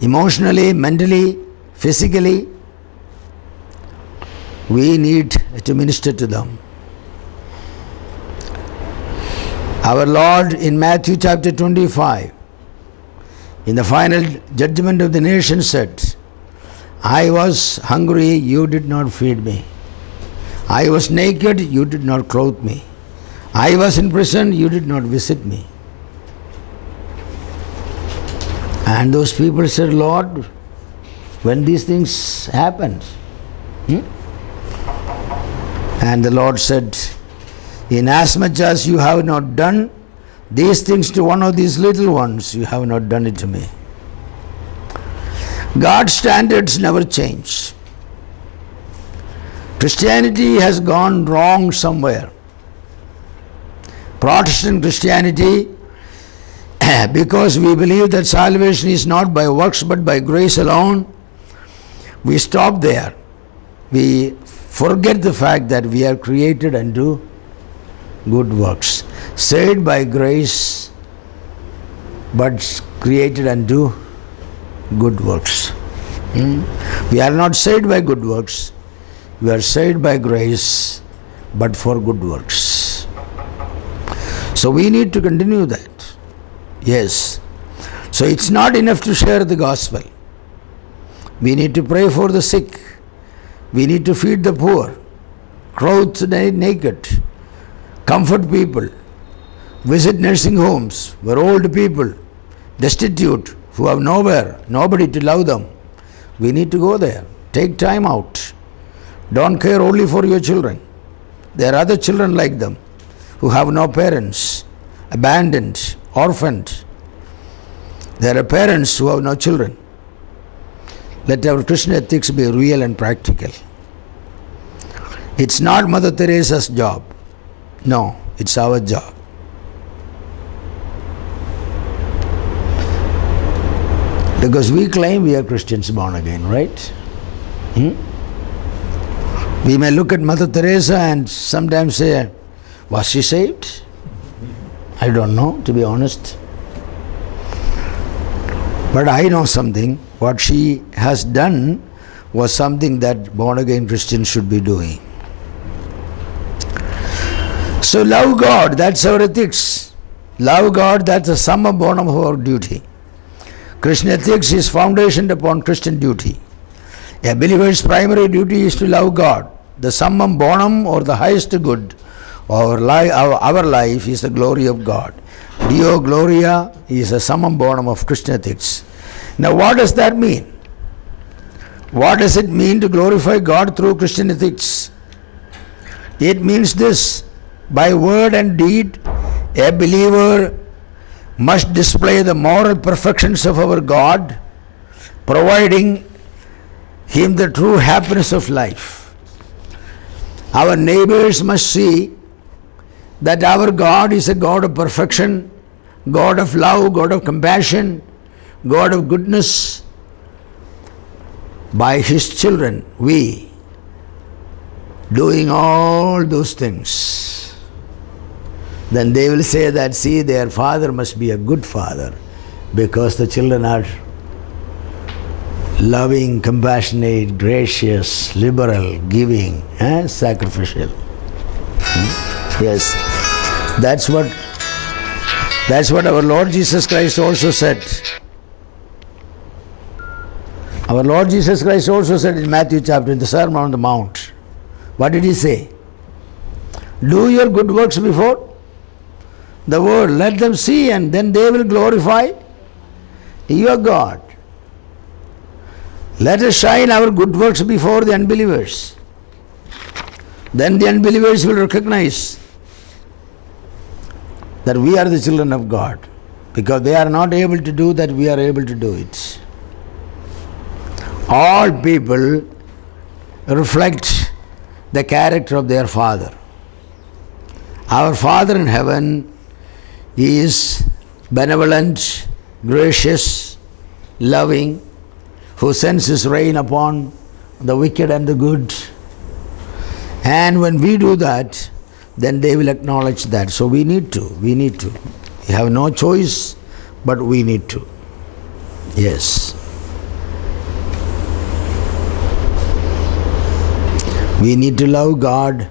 emotionally, mentally, physically. We need to minister to them. Our Lord in Matthew chapter 25, in the final judgment of the nation said, I was hungry, you did not feed me. I was naked, you did not clothe me. I was in prison, you did not visit me. And those people said, Lord, when these things happened? And the Lord said, inasmuch as you have not done these things to one of these little ones, you have not done it to me. God's standards never change. Christianity has gone wrong somewhere. Protestant Christianity, because we believe that salvation is not by works but by grace alone, we stop there. We forget the fact that we are created unto good works. Saved by grace, but created unto good works. We are not saved by good works. We are saved by grace, but for good works. So we need to continue that. Yes. So it's not enough to share the gospel. We need to pray for the sick. We need to feed the poor, clothe the naked, comfort people, visit nursing homes where old people, destitute, who have nowhere, nobody to love them. We need to go there. Take time out. Don't care only for your children. There are other children like them who have no parents, abandoned, orphaned. There are parents who have no children. Let our Christian ethics be real and practical. It's not Mother Teresa's job. No, it's our job. Because we claim we are Christians born again, right? We may look at Mother Teresa and sometimes say, was she saved? I don't know, to be honest. But I know something. What she has done was something that born again Christians should be doing. So love God, that's our ethics. Love God, that's the summum bonum of our duty. Christian ethics is founded upon Christian duty. A believer's primary duty is to love God. The summum bonum, or the highest good of our life, is the glory of God. Deo Gloria is a summum bonum of Christian ethics. Now what does that mean? What does it mean to glorify God through Christian ethics? It means this: by word and deed, a believer must display the moral perfections of our God, providing him the true happiness of life. Our neighbors must see that our God is a God of perfection, God of love, God of compassion, God of goodness. By His children, we doing all those things, then they will say that, see, their father must be a good father because the children are loving, compassionate, gracious, liberal, giving, sacrificial. Yes, that's what our Lord Jesus Christ also said. Our Lord Jesus Christ also said in Matthew chapter, in the Sermon on the Mount, what did He say? Do your good works before the world, let them see, and then they will glorify your God. Let us shine our good works before the unbelievers. Then the unbelievers will recognize that we are the children of God. Because they are not able to do that, we are able to do it. All people reflect the character of their Father. Our Father in heaven is benevolent, gracious, loving, who sends His rain upon the wicked and the good. And when we do that, then they will acknowledge that. So we need to. We have no choice, but we need to. Yes. We need to love God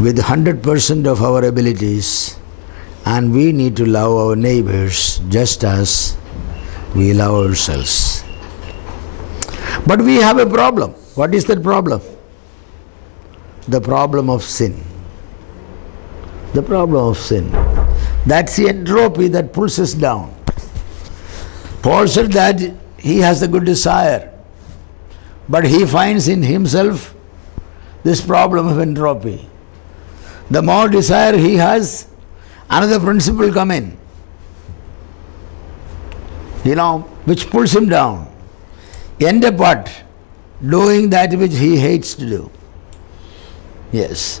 with 100% of our abilities, and we need to love our neighbors just as we love ourselves. But we have a problem. What is that problem? The problem of sin. The problem of sin. That's the entropy that pulls us down. Paul said that he has a good desire, but he finds in himself this problem of entropy. The more desire he has, another principle come in, which pulls him down. End up what? Doing that which he hates to do. Yes.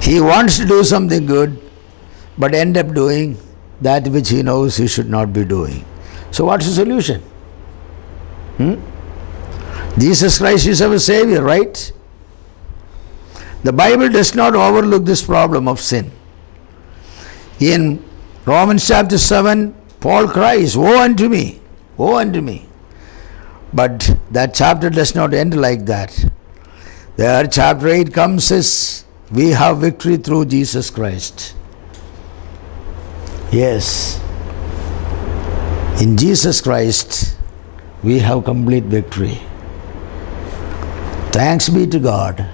He wants to do something good, but end up doing that which he knows he should not be doing. So what's the solution? Jesus Christ is our Savior, right? The Bible does not overlook this problem of sin. In Romans chapter 7, Paul cries, "Woe unto me, woe unto me." But that chapter does not end like that. There, chapter 8 comes as we have victory through Jesus Christ. Yes. In Jesus Christ, we have complete victory. Thanks be to God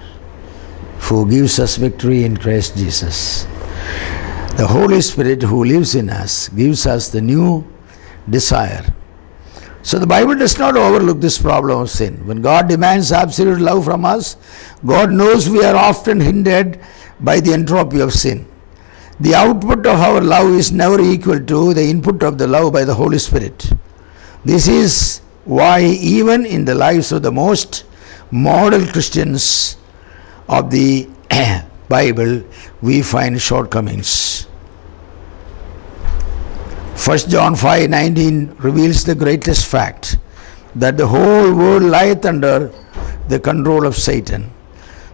who gives us victory in Christ Jesus. The Holy Spirit who lives in us gives us the new desire. So the Bible does not overlook this problem of sin. When God demands absolute love from us, God knows we are often hindered by the entropy of sin. The output of our love is never equal to the input of the love by the Holy Spirit. This is why even in the lives of the most model Christians of the Bible, we find shortcomings. 1 John 5:19 reveals the greatest fact, that the whole world lieth under the control of Satan.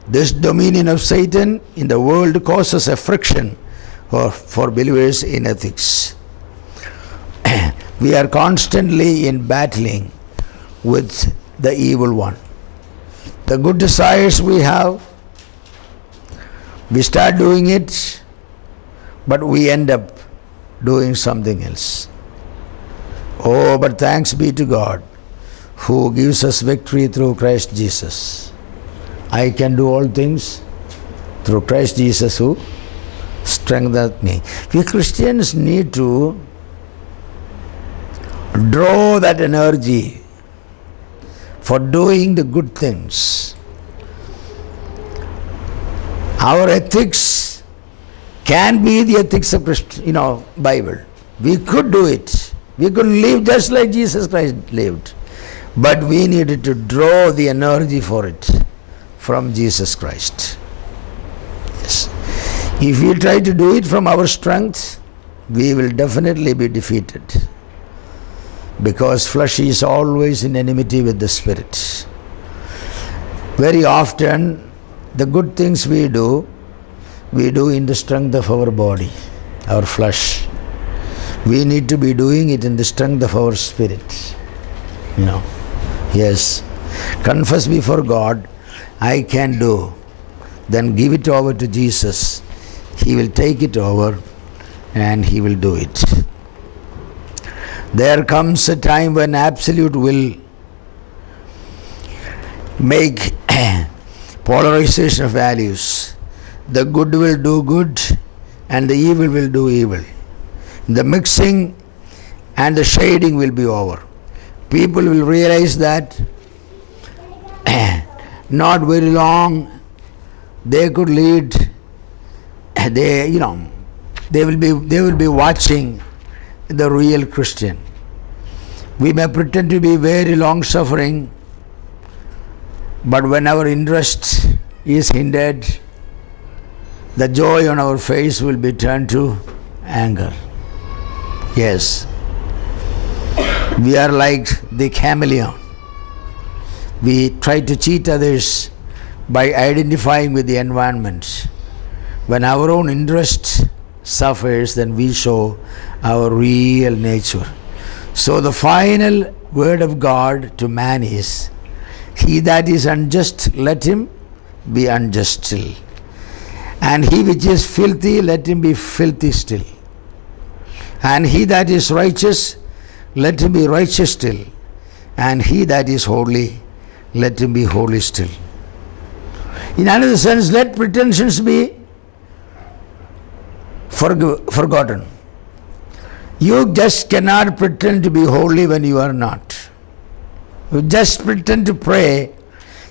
This dominion of Satan in the world causes a friction for believers in ethics. We are constantly in battling with the evil one. The good desires we have, we start doing it, but we end up doing something else. Oh, but thanks be to God who gives us victory through Christ Jesus. I can do all things through Christ Jesus who strengtheneth me. We Christians need to draw that energy for doing the good things. Our ethics can be the ethics of Bible. We could do it. We could live just like Jesus Christ lived. But we needed to draw the energy for it from Jesus Christ. Yes. If we try to do it from our strength, we will definitely be defeated. Because flesh is always in enmity with the Spirit. Very often, the good things we do in the strength of our body, our flesh. We need to be doing it in the strength of our spirit. Yes. Confess before God, I can do. Then give it over to Jesus. He will take it over and He will do it. There comes a time when absolute will make polarization of values. The good will do good and the evil will do evil. The mixing and the shading will be over. People will realize that not very long they could lead. They will be watching the real Christian. We may pretend to be very long suffering, but when our interest is hindered, the joy on our face will be turned to anger. Yes. We are like the chameleon. We try to cheat others by identifying with the environment. When our own interest suffers, then we show our real nature. So the final word of God to man is, He that is unjust, let him be unjust still. And he which is filthy, let him be filthy still. And he that is righteous, let him be righteous still. And he that is holy, let him be holy still. In another sense, let pretensions be forgotten. You just cannot pretend to be holy when you are not. You just pretend to pray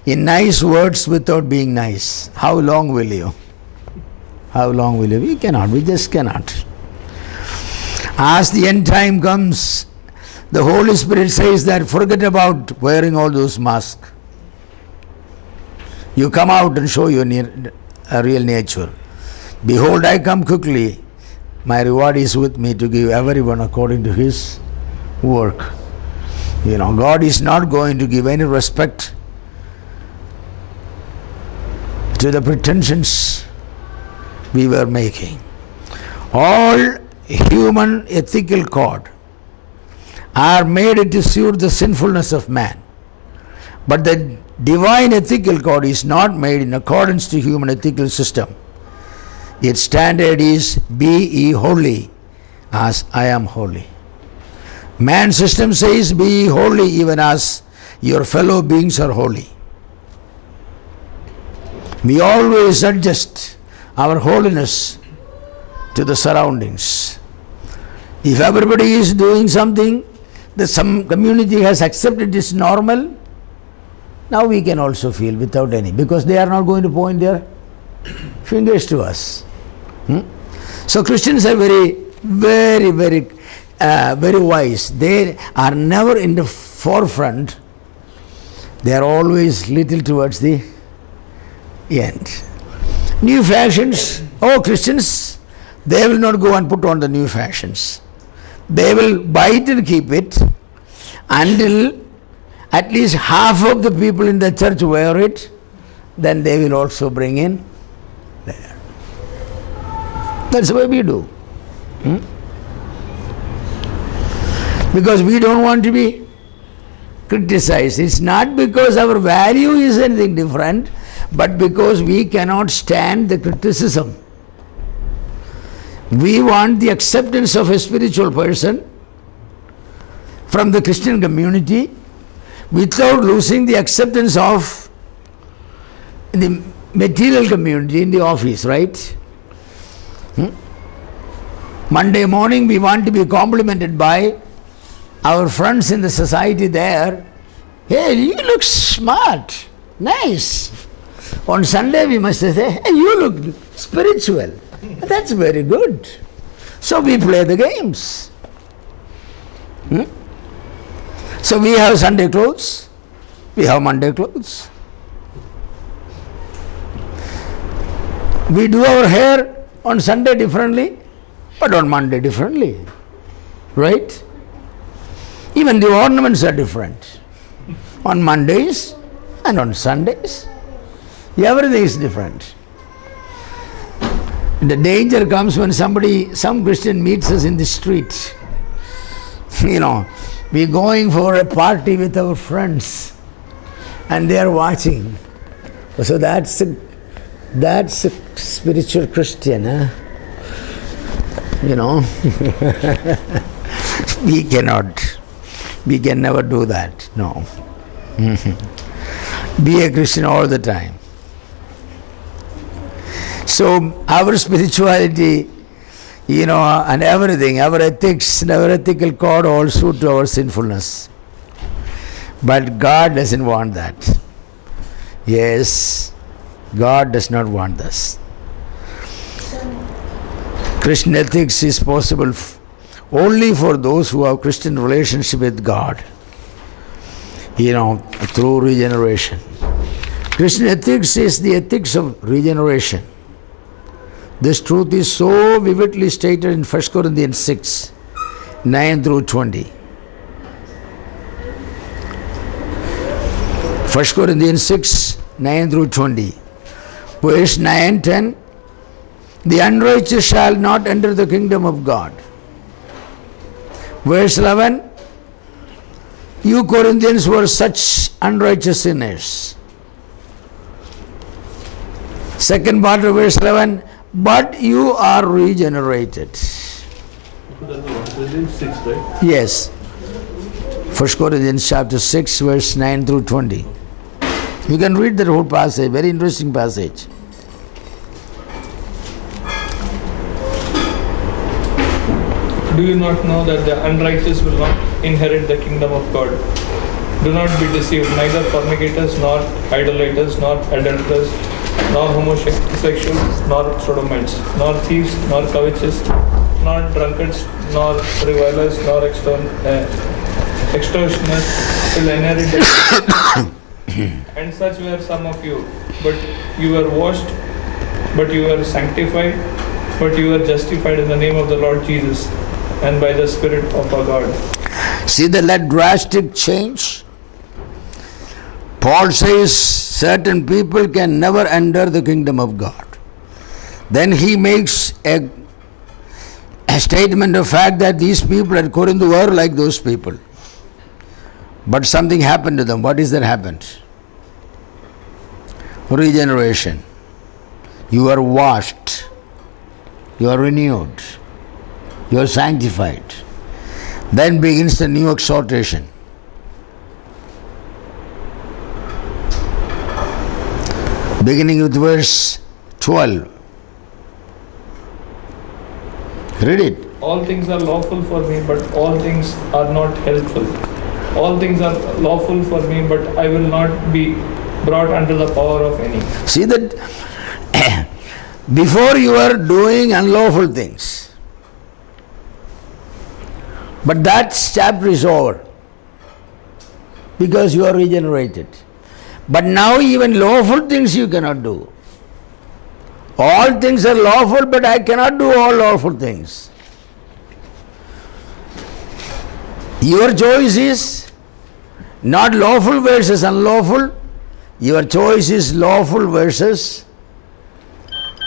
in nice words without being nice. How long will you? How long will you? We cannot. We just cannot. As the end time comes, the Holy Spirit says that forget about wearing all those masks. You come out and show your real nature. Behold, I come quickly. My reward is with me to give everyone according to his work. God is not going to give any respect to the pretensions we were making. All human ethical code are made to suit the sinfulness of man. But the divine ethical code is not made in accordance to human ethical system. Its standard is, be ye holy as I am holy. Man's system says, be ye holy even as your fellow beings are holy. We always adjust our holiness to the surroundings. If everybody is doing something that some community has accepted is normal, now we can also feel without any, because they are not going to point their fingers to us. So Christians are very, very, very, very wise. They are never in the forefront. They are always little towards the end. New fashions, Christians, they will not go and put on the new fashions. They will buy it and keep it until at least half of the people in the church wear it. Then they will also bring in there. That's the way we do. Because we don't want to be criticized. It's not because our value is anything different, but because we cannot stand the criticism. We want the acceptance of a spiritual person from the Christian community without losing the acceptance of the material community in the office, right? Monday morning we want to be complimented by our friends in the society there. Hey, you look smart, nice. On Sunday we must say, hey, you look spiritual. That's very good. So we play the games. So we have Sunday clothes, we have Monday clothes. We do our hair on Sunday differently, but on Monday differently. Right? Even the ornaments are different. On Mondays and on Sundays, everything is different. The danger comes when some Christian meets us in the street. We're going for a party with our friends and they are watching. So that's a spiritual Christian, huh? We can never do that, no. Be a Christian all the time. So our spirituality, and everything, our ethics and our ethical code all suit to our sinfulness. But God doesn't want that. Yes, God does not want this. Christian ethics is possible only for those who have Christian relationship with God, through regeneration. Christian ethics is the ethics of regeneration. This truth is so vividly stated in 1 Corinthians 6, 9 through 20. 1 Corinthians 6, 9 through 20. Verse 9, 10. The unrighteous shall not enter the kingdom of God. Verse 11. You Corinthians were such unrighteous sinners. Second part of verse 11, but you are regenerated. That's 1 Corinthians 6, right? Yes. 1 Corinthians chapter 6, verse 9 through 20. You can read that whole passage, very interesting passage. Do you not know that the unrighteous will not inherit the kingdom of God? Do not be deceived, neither fornicators, nor idolaters, nor adulterers, nor homosexuals, nor sodomites, nor thieves, nor covetous, nor drunkards, nor revilers, nor extortioners will inherit the kingdom. And such were some of you. But you were washed, but you were sanctified, but you were justified in the name of the Lord Jesus and by the Spirit of our God. See that drastic change? Paul says certain people can never enter the kingdom of God. Then he makes a statement of fact that these people at Corinth were like those people. But something happened to them. What is that happened? Regeneration. You are washed. You are renewed. You are sanctified. Then begins the new exhortation. Beginning with verse 12. Read it. All things are lawful for me, but all things are not helpful. All things are lawful for me, but I will not be brought under the power of any. See that before you are doing unlawful things. But that chapter is over because you are regenerated. But now even lawful things you cannot do. All things are lawful, but I cannot do all lawful things. Your choice is not lawful versus unlawful. Your choice is lawful versus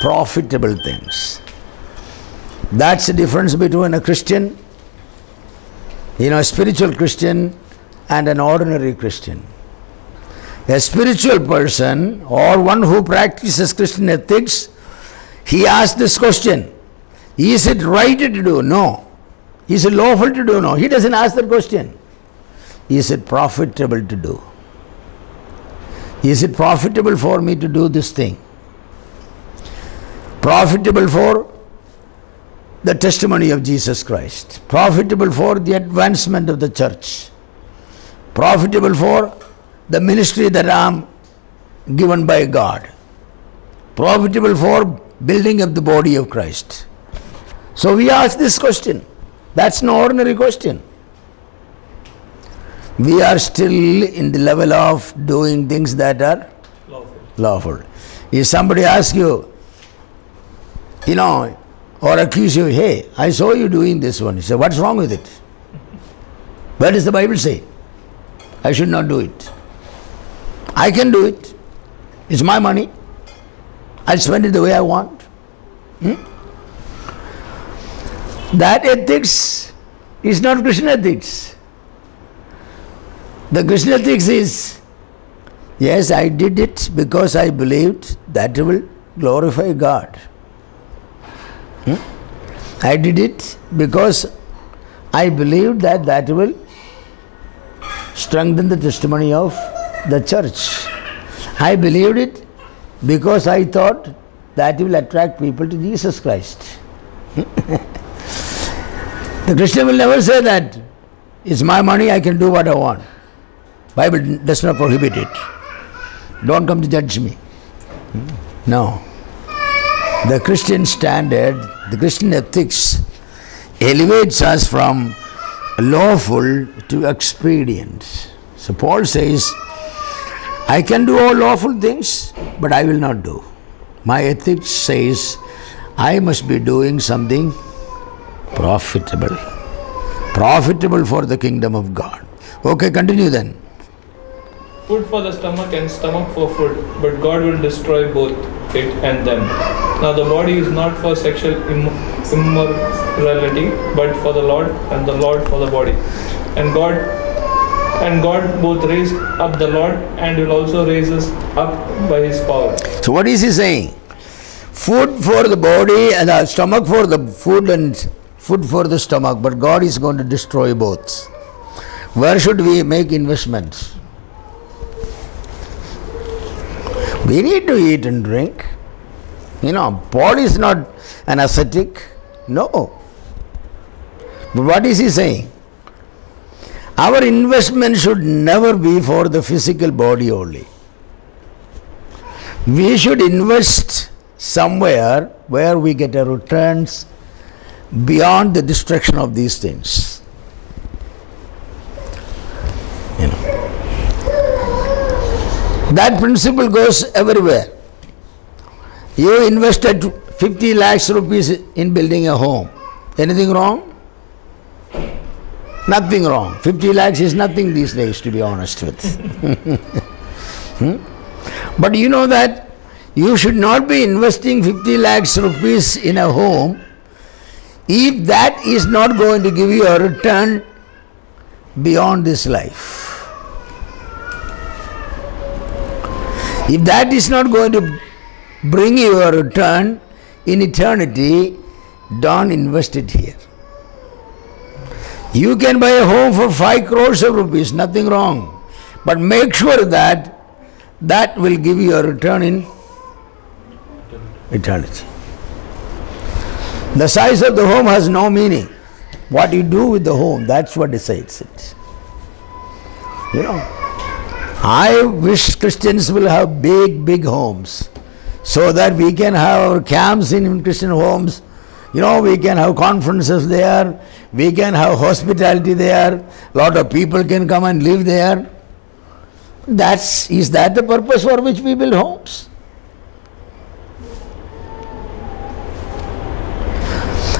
profitable things. That's the difference between a Christian, a spiritual Christian and an ordinary Christian. A spiritual person or one who practices Christian ethics, he asks this question, is it right to do? No. Is it lawful to do? No. He doesn't ask that question. Is it profitable to do? Is it profitable for me to do this thing? Profitable for the testimony of Jesus Christ. Profitable for the advancement of the church. Profitable for the ministry that I am given by God. Profitable for building up the body of Christ. So we ask this question. That's no ordinary question. We are still in the level of doing things that are lawful. If somebody asks you, or accuse you, hey, I saw you doing this one. You say, what's wrong with it? What does the Bible say? I should not do it. I can do it. It's my money. I'll spend it the way I want. That ethics is not Christian ethics. The Christian ethics is, yes, I did it because I believed that will glorify God. I did it because I believed that will strengthen the testimony of the church. I believed it because I thought that will attract people to Jesus Christ. The Christian will never say that it's my money, I can do what I want. Bible does not prohibit it. Don't come to judge me. No. The Christian standard, the Christian ethics elevates us from lawful to expedient. So Paul says, I can do all lawful things, but I will not do. My ethics says, I must be doing something profitable. Profitable for the kingdom of God. Okay, continue then. Food for the stomach and stomach for food, but God will destroy both it and them. Now the body is not for sexual immorality, but for the Lord, and the Lord for the body. And God And God both raised up the Lord and will also raise us up by His power. So what is he saying? Food for the body and the stomach for the food and food for the stomach, but God is going to destroy both. Where should we make investments? We need to eat and drink. Paul is not an ascetic. No. But what is he saying? Our investment should never be for the physical body only. We should invest somewhere where we get a returns beyond the destruction of these things. That principle goes everywhere. You invested 50 lakhs rupees in building a home. Anything wrong? Nothing wrong. 50 lakhs is nothing these days, to be honest with. But you know that you should not be investing 50 lakhs rupees in a home if that is not going to give you a return beyond this life. If that is not going to bring you a return in eternity, don't invest it here. You can buy a home for 5 crores of rupees, nothing wrong. But make sure that that will give you a return in eternity. The size of the home has no meaning. What you do with the home, that's what decides it. I wish Christians will have big, big homes so that we can have our camps in Christian homes. We can have conferences there, we can have hospitality there, lot of people can come and live there. Is that the purpose for which we build homes?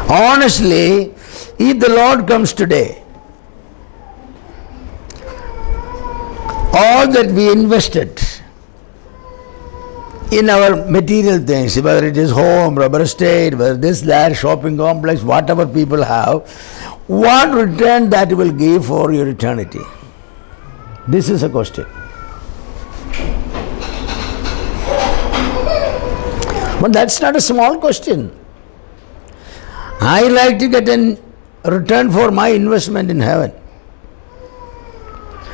Honestly, if the Lord comes today, all that we invested in our material things, whether it is home, rubber estate, whether this, that, shopping complex, whatever people have, what return that will give for your eternity? This is a question. But that's not a small question. I like to get a return for my investment in heaven.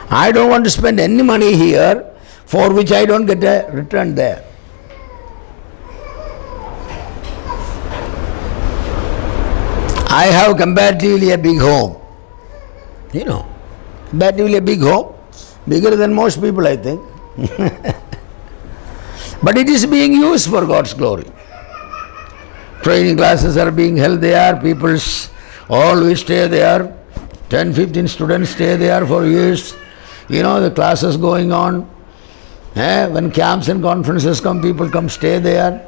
I don't want to spend any money here for which I don't get a return there. I have comparatively a big home. Comparatively a big home. Bigger than most people, I think. But it is being used for God's glory. Training classes are being held there. People always stay there. 10, 15 students stay there for years. The classes going on. When camps and conferences come, people come stay there.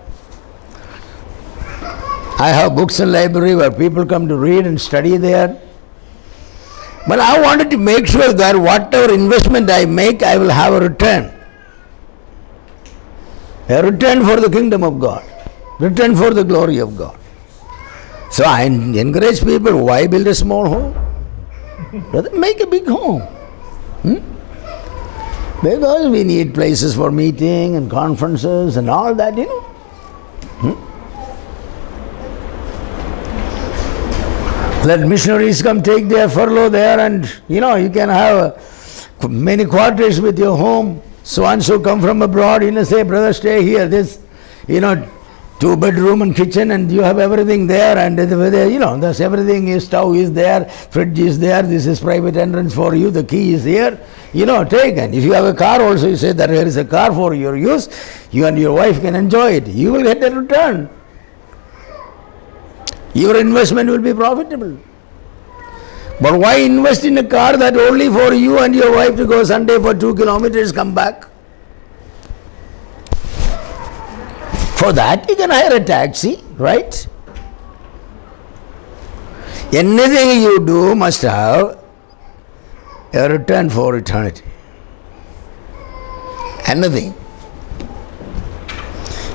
I have books and library where people come to read and study there. But I wanted to make sure that whatever investment I make, I will have a return. A return for the kingdom of God. Return for the glory of God. So I encourage people, why build a small home? Rather make a big home. Because we need places for meeting and conferences and all that, Let missionaries come take their furlough there, and you can have many quarters with your home. So and so come from abroad, say, brother, stay here. This, 2-bedroom and kitchen, and you have everything there, and there's everything is, stove is there, fridge is there, this is private entrance for you, the key is here, take. And if you have a car also, you say that here is a car for your use, you and your wife can enjoy it. You will get a return. Your investment will be profitable. But why invest in a car that only for you and your wife to go Sunday for 2 kilometers, come back? For that you can hire a taxi, right? Anything you do must have a return for eternity. Anything.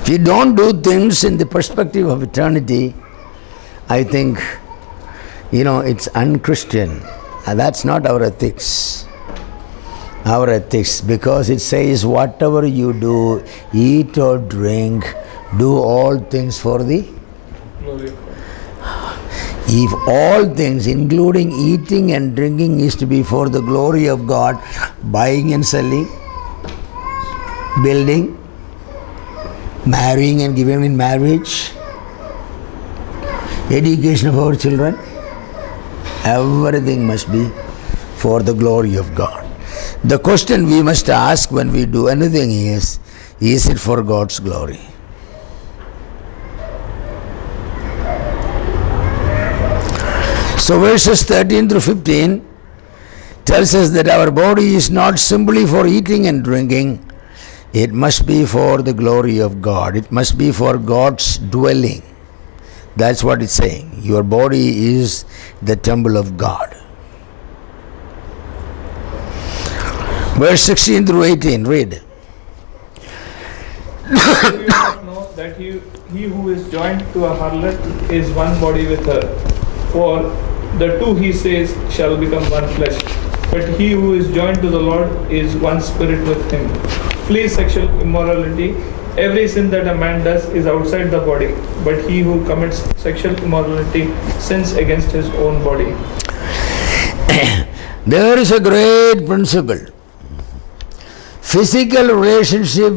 If you don't do things in the perspective of eternity, I think, it's unchristian. And that's not our ethics. our ethics, because it says, whatever you do, eat or drink, do all things for the. Glory of God. If all things, including eating and drinking, is to be for the glory of God, buying and selling, building, marrying and giving in marriage, education of our children, everything must be for the glory of God. The question we must ask when we do anything is it for God's glory? So verses 13 through 15 tells us that our body is not simply for eating and drinking, it must be for the glory of God. It must be for God's dwelling. That's what it's saying. Your body is the temple of God. Verse 16 through 18, read. Do you not know that he who is joined to a harlot is one body with her? For the two, he says, shall become one flesh. But he who is joined to the Lord is one spirit with him. Flee sexual immorality. Every sin that a man does is outside the body, but he who commits sexual immorality sins against his own body. There is a great principle. Physical relationship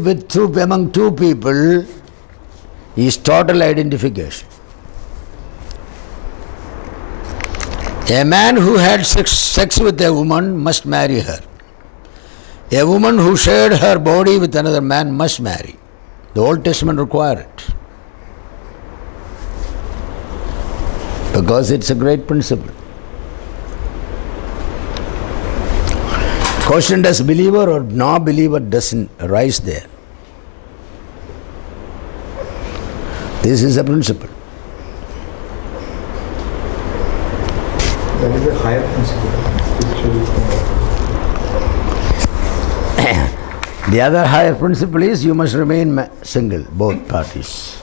among two people is total identification. A man who had sex with a woman must marry her. A woman who shared her body with another man must marry. The Old Testament requires it. Because it's a great principle. Question, does believer or non-believer doesn't arise there. This is a principle. That is a higher principle. The other higher principle is you must remain single, both parties.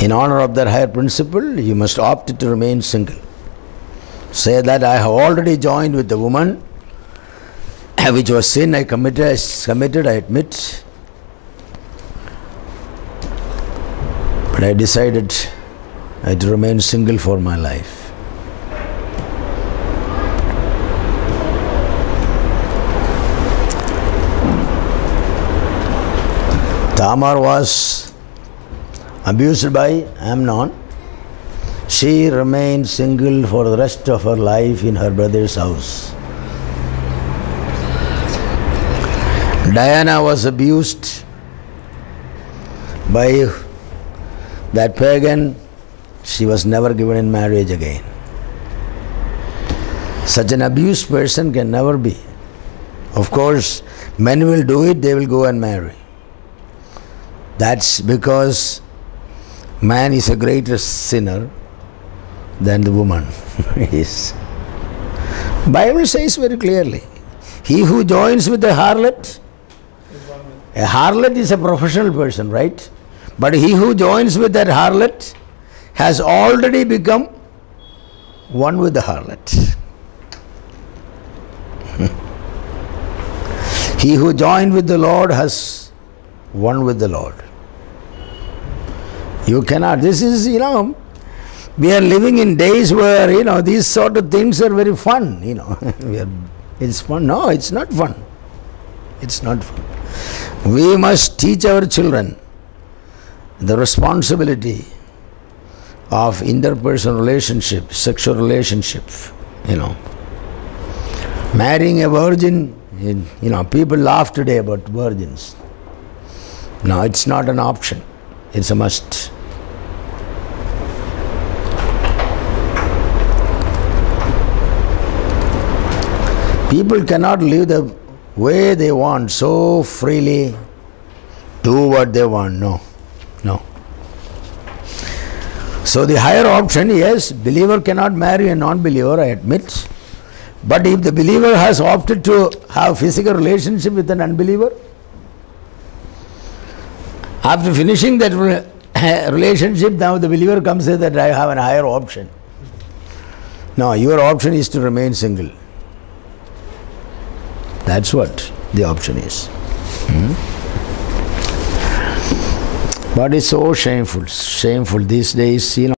In honor of that higher principle, you must opt to remain single. Say that I have already joined with the woman, which was sin I committed, I admit. But I decided to remain single for my life. Tamar was abused by Amnon. She remained single for the rest of her life in her brother's house. Diana was abused by that pagan. She was never given in marriage again. Such an abused person can never be. Of course, men will do it, they will go and marry. That's because man is a greater sinner than the woman is. Bible says very clearly, he who joins with a harlot is a professional person, right? But he who joins with that harlot has already become one with the harlot. He who joined with the Lord has one with the Lord. You cannot. This is, we are living in days where, these sort of things are very fun, It's fun. No, it's not fun. It's not fun. We must teach our children the responsibility of interpersonal relationship, sexual relationship, Marrying a virgin, people laugh today about virgins. No, it's not an option. It's a must. People cannot live the way they want so freely, do what they want. No. So the higher option, yes, believer cannot marry a non-believer, I admit. But if the believer has opted to have physical relationship with an unbeliever, after finishing that relationship, now the believer comes and says that I have a higher option. No, your option is to remain single. That's what the option is. But it's so shameful these days,